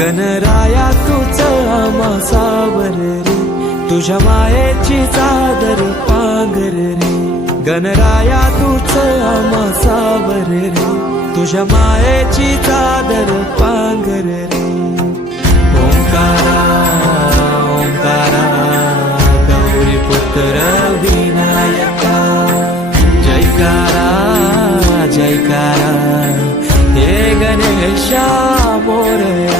गणराया तूच आम्हा सावर रे, तुझ्या मायेची चादर पांघर रे. गणराया तूच आम्हा सावर रे, तुझ्या मायेची चादर पांघर रे. ओंकारा ओंकारा गौरी पुत्र विनायका, जयकारा जयकारा हे गणेशा मोरया.